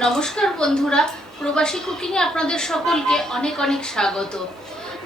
নমস্কার বন্ধুরা, প্রবাসী কুকিংয়ে আপনাদের সকলকে অনেক অনেক স্বাগত।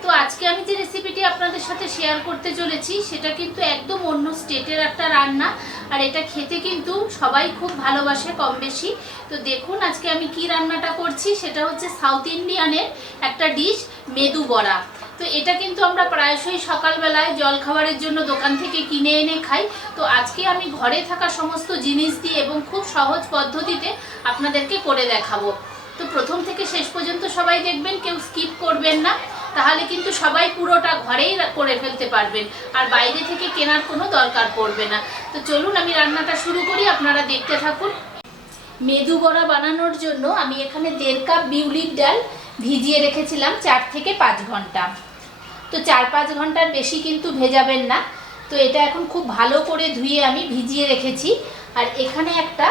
তো আজকে আমি যে রেসিপিটি আপনাদের সাথে শেয়ার করতে চলেছি সেটা কিন্তু একদম অন্য স্টেটের একটা রান্না, আর এটা খেতে কিন্তু সবাই খুব ভালোবাসে কম বেশি। তো দেখুন আজকে আমি কি রান্নাটা করছি, সেটা হচ্ছে সাউথ ইন্ডিয়ানের একটা ডিশ, মেদু বড়া। তো এটা কিন্তু আমরা প্রায়শই সকালবেলায় জলখাবারের জন্য দোকান থেকে কিনে এনে খাই। তো আজকে আমি ঘরে থাকা সমস্ত জিনিস দিয়ে এবং খুব সহজ পদ্ধতিতে আপনাদেরকে করে দেখাবো। তো প্রথম থেকে শেষ পর্যন্ত সবাই দেখবেন, কেউ স্কিপ করবেন না, তাহলে কিন্তু সবাই পুরোটা ঘরেই করে ফেলতে পারবেন, আর বাইরে থেকে কেনার কোনো দরকার পড়বে না। তো চলুন আমি রান্নাটা শুরু করি, আপনারা দেখতে থাকুন। মেদু বড়া বানানোর জন্য আমি এখানে 1.5 কাপ বিউলির ডাল ভিজিয়ে রেখেছিলাম 4 থেকে 5 ঘন্টা। তো 4-5 ঘন্টার বেশি কিন্তু ভেজাবেন না। তো এটা এখন খুব ভালো করে ধুয়ে আমি ভিজিয়ে রেখেছি। আর এখানে একটা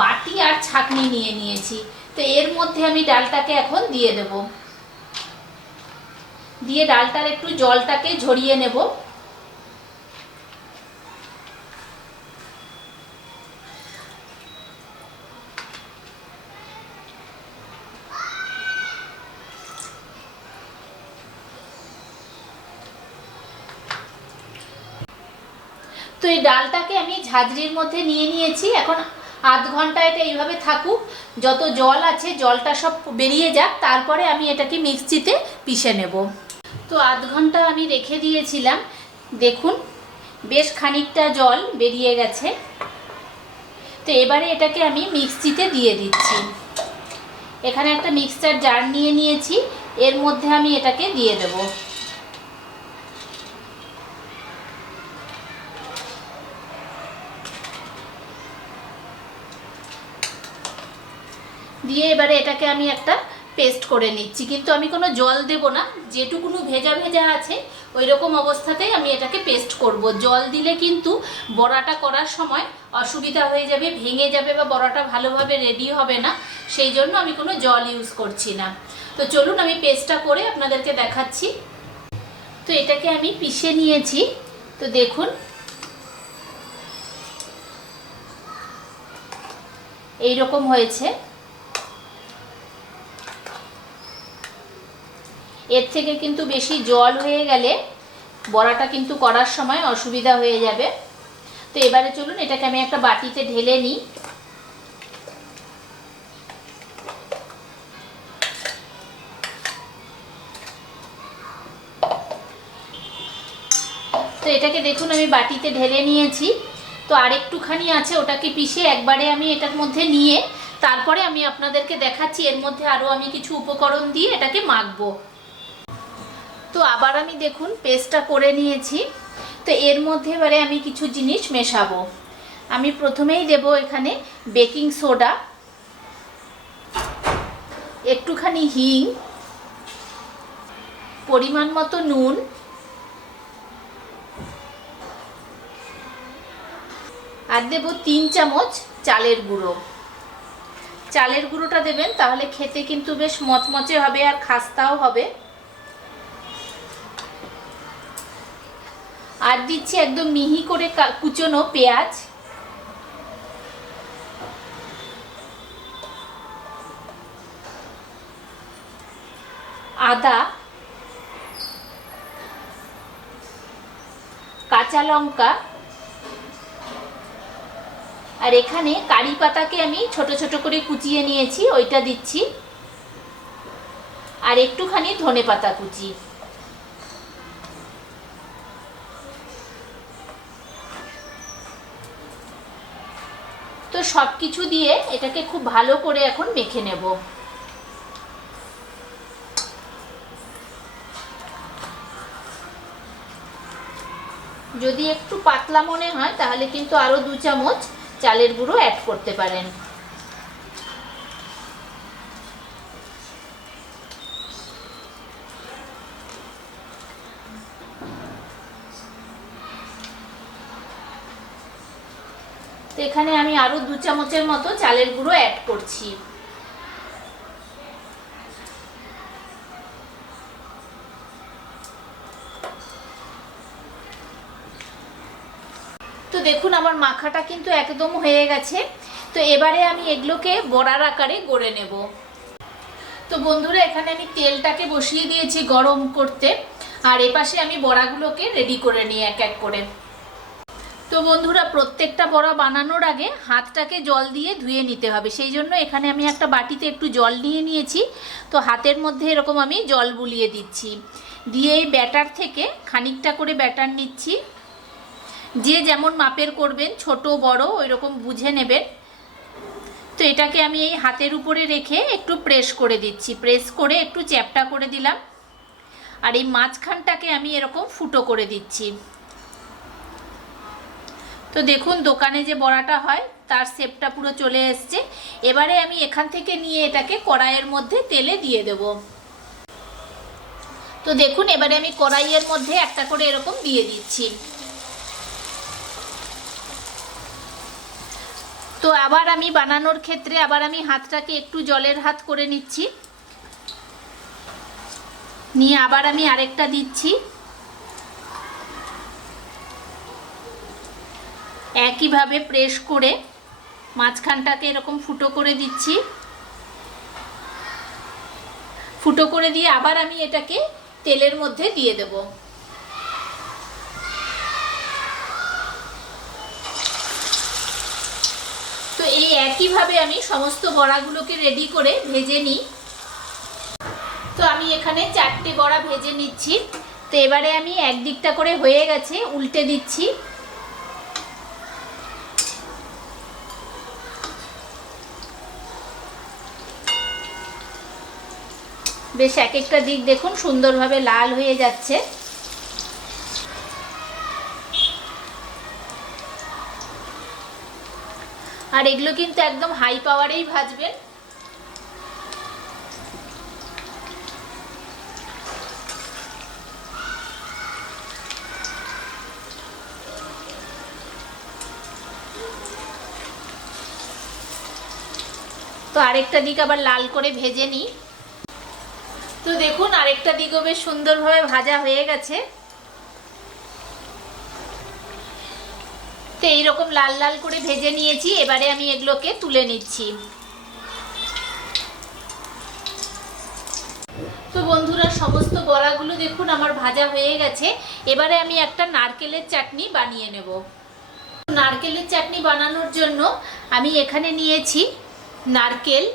বাটি আর ছাঁকনি নিয়ে নিয়েছি। তো এর মধ্যে আমি ডালটাকে এখন দিয়ে দেব, দিয়ে ডালটার একটু জলটাকে ঝরিয়ে নেব। তো এই ডালটাকে আমি ঝাঁঝরির মধ্যে নিয়ে নিয়েছি। এখন আধ ঘন্টা এটা এইভাবে থাকুক, যত জল আছে জলটা সব বেরিয়ে যাক, তারপরে আমি এটাকে মিক্সিতে পিষে নেব। তো আধ ঘন্টা আমি রেখে দিয়েছিলাম, দেখুন বেশ খানিকটা জল বেরিয়ে গেছে। তো এবারে এটাকে আমি মিক্সিতে দিয়ে দিচ্ছি। এখানে একটা মিক্সচার জার নিয়ে নিয়েছি, এর মধ্যে আমি এটাকে দিয়ে দেব। দিয়ে এবারে এটাকে আমি একটা পেস্ট করে নিচ্ছি, কিন্তু আমি কোনো জল দেব না, যেটুকুনো ভেজা ভেজা আছে ওই রকম অবস্থাতেই আমি এটাকে পেস্ট করব। জল দিলে কিন্তু বড়াটা করার সময় অসুবিধা হয়ে যাবে, ভেঙে যাবে বা বড়াটা ভালোভাবে রেডি হবে না, সেই জন্য আমি কোনো জল ইউজ করছি না। তো চলুন আমি পেস্টটা করে আপনাদেরকে দেখাচ্ছি। তো এটাকে আমি পিষে নিয়েছি। তো দেখুন এই রকম হয়েছে। এর থেকে কিন্তু বেশি জল হয়ে গেলে বড়াটা কিন্তু করার সময় অসুবিধা হয়ে যাবে। তো এবারে চলুন এটাকে আমি একটা বাটিতে ঢেলে নিই। তো এটাকে দেখুন আমি বাটিতে ঢেলে নিয়েছি। তো আর একটুখানি আছে, ওটাকে পিষে একবারে আমি এটার মধ্যে নিয়ে তারপরে আমি আপনাদেরকে দেখাচ্ছি এর মধ্যে আরও আমি কিছু উপকরণ দিয়ে এটাকে মাখবো। তো আবার আমি দেখুন পেস্টটা করে নিয়েছি। তো এর মধ্যে এবারে আমি কিছু জিনিস মেশাবো। আমি প্রথমেই দেব এখানে বেকিং সোডা, একটুখানি হিং, পরিমাণ মতো নুন, আর দেব 3 চামচ চালের গুঁড়ো। চালের গুঁড়োটা দেবেন, তাহলে খেতে কিন্তু বেশ মচমচে হবে আর খাস্তাও হবে। আর দিচ্ছি একদম মিহি করে কুচনো পেঁয়াজ, আদা, কাঁচা লঙ্কা, আর এখানে কারি পাতাকে আমি ছোট ছোট করে কুচিয়ে নিয়েছি, ওইটা দিচ্ছি, আর একটুখানি ধনেপাতা কুচি। তো সব কিছু দিয়ে এটাকে খুব ভালো করে এখন মেখে নেব। যদি একটু পাতলা মনে হয় তাহলে কিন্তু আরও 2 চামচ চালের গুঁড়ো অ্যাড করতে পারেন। তো এখানে আমি আরও 2 চামচের মতো চালের গুঁড়ো অ্যাড করছি। তো দেখুন আমার মাখাটা কিন্তু একদম হয়ে গেছে। তো এবারে আমি এগুলোকে বড়ার আকারে গড়ে নেব। তো বন্ধুরা এখানে আমি তেলটাকে বসিয়ে দিয়েছি গরম করতে, আর এপাশে আমি বড়াগুলোকে রেডি করে নিই এক এক করে। তো বন্ধুরা প্রত্যেকটা বড়া বানানোর আগে হাতটাকে জল দিয়ে ধুয়ে নিতে হবে, সেই জন্য এখানে আমি একটা বাটিতে একটু জল নিয়ে নিয়েছি। তো হাতের মধ্যে এরকম আমি জল বুলিয়ে দিচ্ছি, দিয়ে এই ব্যাটার থেকে খানিকটা করে ব্যাটার নিচ্ছি। যে যেমন মাপের করবেন, ছোট বড় ওই রকম বুঝে নেবেন। তো এটাকে আমি এই হাতের উপরে রেখে একটু প্রেস করে দিচ্ছি, প্রেস করে একটু চ্যাপটা করে দিলাম। আর এই মাঝখানটাকে আমি এরকম ফুটো করে দিচ্ছি। তো দেখুন দোকানে যে বড়াটা হয় তার শেপটা পুরো চলে এসছে। এবারে আমি এখান থেকে নিয়ে এটাকে কড়াইয়ের মধ্যে তেলে দিয়ে দেব। তো দেখুন এবারে আমি কড়াইয়ের মধ্যে একটা করে এরকম দিয়ে দিচ্ছি। তো আবার আমি বানানোর ক্ষেত্রে আবার আমি হাতটাকে একটু জলের হাত করে নিচ্ছি, নিয়ে আবার আমি আরেকটা দিচ্ছি। একইভাবে প্রেস করে মাঝখানটাকে এরকম ফুটো করে দিচ্ছি। ফুটো করে দিয়ে আবার আমি এটাকে তেলের মধ্যে দিয়ে দেব। তো এই একইভাবে আমি সমস্ত বড়াগুলোকে রেডি করে ভেজে নিই। তো আমি এখানে 4টে বড়া ভেজে নিচ্ছি। তো এবারে আমি একদিকটা করে হয়ে গেছে উল্টে দিচ্ছি। বেশ এক একটা দিক দেখুন সুন্দরভাবে লাল হয়ে যাচ্ছে। আর এগুলো কিন্তু একদম হাই পাওয়ারেই ভাজবেন। তো আরেকটা দিক আবার লাল করে ভেজে নিই। তো দেখুন আরেকটা দিকও বেশ সুন্দরভাবে ভাজা হয়ে গেছে। তো এইরকম লাল লাল করে ভেজে নিয়েছি, এবারে আমি এগুলোকে তুলে নিচ্ছি। তো বন্ধুরা সমস্ত বড়াগুলো দেখুন আমার ভাজা হয়ে গেছে। এবারে আমি একটা নারকেলের চাটনি বানিয়ে নেব। নারকেলের চাটনি বানানোর জন্য আমি এখানে নিয়েছি নারকেল,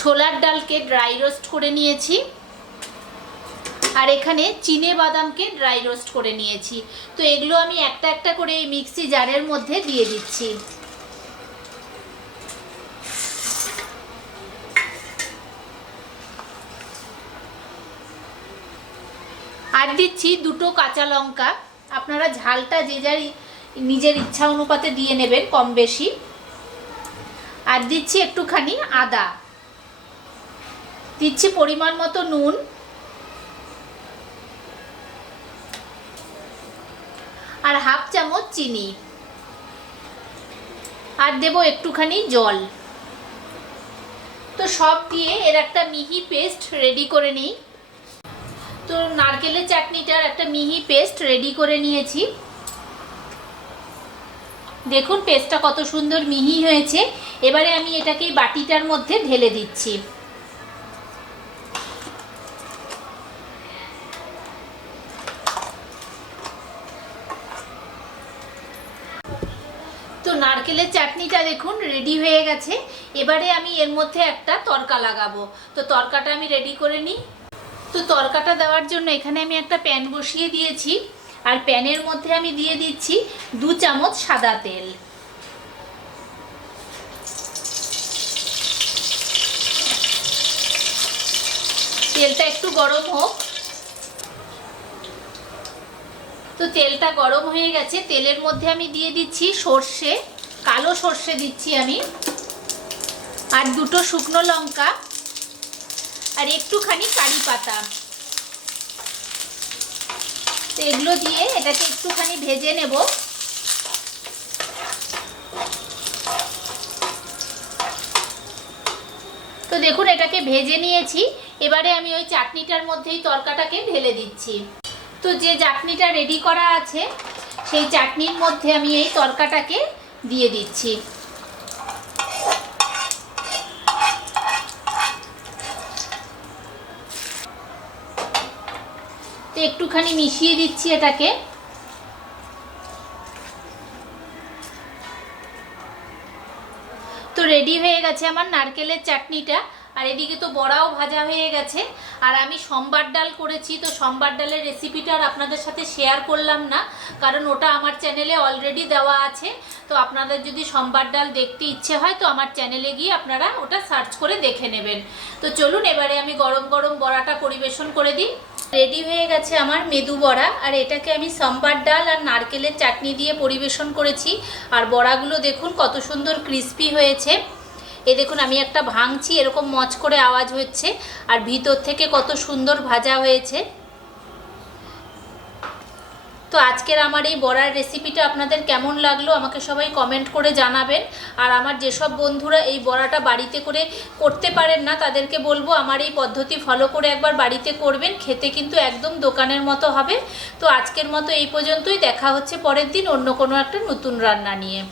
ছোলার ডালকে ড্রাই রোস্ট করে নিয়েছি, আর এখানে চিনে বাদামকে ড্রাই রোস্ট করে নিয়েছি। তো এগুলো আমি একটা একটা করে এই মিক্সি জারের মধ্যে দিয়ে দিচ্ছি। আর দিচ্ছি 2টো কাঁচা লঙ্কা, আপনারা ঝালটা যে যার নিজের ইচ্ছা অনুপাতে দিয়ে নেবেন কম বেশি। আর দিচ্ছি একটুখানি আদা, দিচ্ছি পরিমাণ মতো নুন, আর হাফ চামচ চিনি, আর দেব একটুখানি জল। তো সব দিয়ে এর একটা মিহি পেস্ট রেডি করে নিই। তো নারকেলের চাটনিটার একটা মিহি পেস্ট রেডি করে নিয়েছি। দেখুন পেস্টটা কত সুন্দর মিহি হয়েছে। এবারে আমি এটাকে বাটিটার মধ্যে ঢেলে দিচ্ছি। তো নারকেলের চাটনিটা দেখুন রেডি হয়ে গেছে। এবারে আমি এর মধ্যে একটা তড়কা লাগাবো। তো তড়কাটা আমি রেডি করে নিই। তো তড়কাটা দেওয়ার জন্য এখানে আমি একটা প্যান বসিয়ে দিয়েছি, আর প্যানের মধ্যে আমি দিয়ে দিচ্ছি 2 চামচ সাদা তেল। তেলটা একটু গরম হোক। তো তেলটা গরম হয়ে গেছে, তেলের মধ্যে আমি দিয়ে দিচ্ছি সর্ষে, কালো সর্ষে দিচ্ছি আমি, আর 2টো শুকনো লঙ্কা, আর একটুখানি কারি পাতা। তো এগুলো দিয়ে এটাকে একটুখানি ভেজে নেব। তো দেখুন এটাকে ভেজে নিয়েছি। এবারে আমি ওই চাটনিটার মধ্যেই তড়কাটাকে ঢেলে দিচ্ছি। তো যে চাটনিটা রেডি করা আছে সেই চাটনির মধ্যে আমি এই তরকাটাকে দিয়ে দিচ্ছি। তো একটুখানি মিশিয়ে দিচ্ছি এটাকে। তো রেডি হয়ে গেছে আমার নারকেলের চাটনিটা। আর এদিকে তো বড়াও ভাজা হয়ে গেছে। আর আমি সম্বার ডাল করেছি, তো সম্বার ডালের রেসিপিটা আর আপনাদের সাথে শেয়ার করলাম না, কারণ ওটা আমার চ্যানেলে অলরেডি দেওয়া আছে। তো আপনাদের যদি সম্বার ডাল দেখতে ইচ্ছে হয় তো আমার চ্যানেলে গিয়ে আপনারা ওটা সার্চ করে দেখে নেবেন। তো চলুন এবারে আমি গরম গরম বড়াটা পরিবেশন করে দিই। রেডি হয়ে গেছে আমার মেদু বড়া, আর এটাকে আমি সম্বার ডাল আর নারকেলের চাটনি দিয়ে পরিবেশন করেছি। আর বড়াগুলো দেখুন কত সুন্দর ক্রিস্পি হয়েছে। এই দেখুন আমি একটা ভাঙছি, এরকম মচ করে আওয়াজ হচ্ছে, আর ভিতর থেকে কত সুন্দর ভাজা হয়েছে। তো আজকের আমার এই বড়ার রেসিপিটা আপনাদের কেমন লাগলো আমাকে সবাই কমেন্ট করে জানাবেন। আর আমার যেসব বন্ধুরা এই বড়াটা বাড়িতে করে করতে পারেন না তাদেরকে বলবো আমার এই পদ্ধতি ফলো করে একবার বাড়িতে করবেন, খেতে কিন্তু একদম দোকানের মতো হবে। তো আজকের মতো এই পর্যন্তই, দেখা হচ্ছে পরের দিন অন্য কোনো একটা নতুন রান্না নিয়ে।